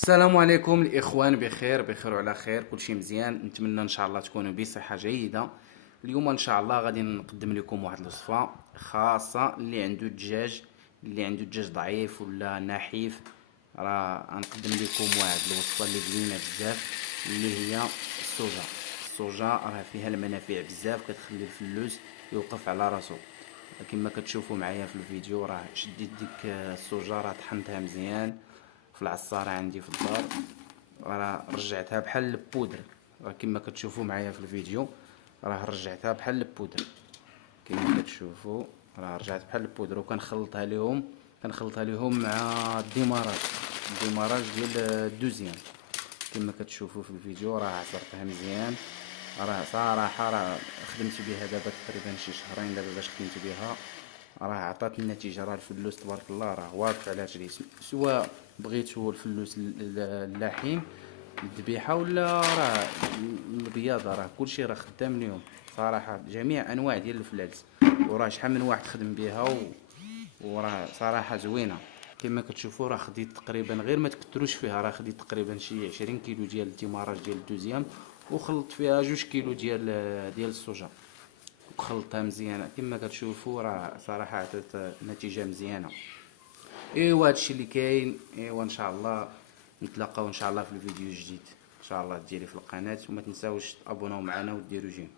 السلام عليكم الاخوان، بخير وعلى خير، كلشي مزيان. نتمنى ان شاء الله تكونوا بصحه جيده. اليوم ان شاء الله غادي نقدم لكم واحد الوصفه خاصه اللي عنده دجاج ضعيف ولا نحيف. راه غنقدم لكم واحد الوصفه اللي زوينه بزاف، اللي هي السوجه راه فيها المنافع بزاف، كتخلي الفلوس يوقف على راسو. كما كتشوفوا معايا في الفيديو، راه شديت ديك السوجه، راه طحنتها مزيان في العصاره عندي في الدار، راه رجعتها بحال البودر. راه كما كتشوفوا معايا في الفيديو، راه رجعتها بحال البودر. كما كتشوفوا راه رجعت بحال البودر، وكنخلطها لهم مع الديماراج ديال الدوزيام. كما كتشوفوا في الفيديو راه عصرتها مزيان. راه صراحه خدمت بها دابا تقريبا شي شهرين دابا باش خدمت بها، راه عطات النتيجه. راه الفلوس تبارك الله راه واقف على رجليه، سواء بغيتو الفلوس اللحيم الذبيحه ولا راه البياضه، راه كلشي راه خدام ليهم صراحه، جميع انواع ديال الفلالس. وراه شحال من واحد خدم بها وراه صراحه زوينه. كما كتشوفوا راه خديت تقريبا، غير ما تكتروش فيها، راه خديت تقريبا شي 20 كيلو ديال الديماراج ديال الدوزيام، وخلطت فيها 2 كيلو ديال السوجه، وخلطتها مزيانه. كما كتشوفوا راه صراحه عطات نتيجه مزيانه. ايوا هادشي اللي كاين. ايوا ان شاء الله نتلاقاو ان شاء الله في الفيديو الجديد ان شاء الله ديالي في القناه، وما تنساوش تابوناو معنا وديروا جيم.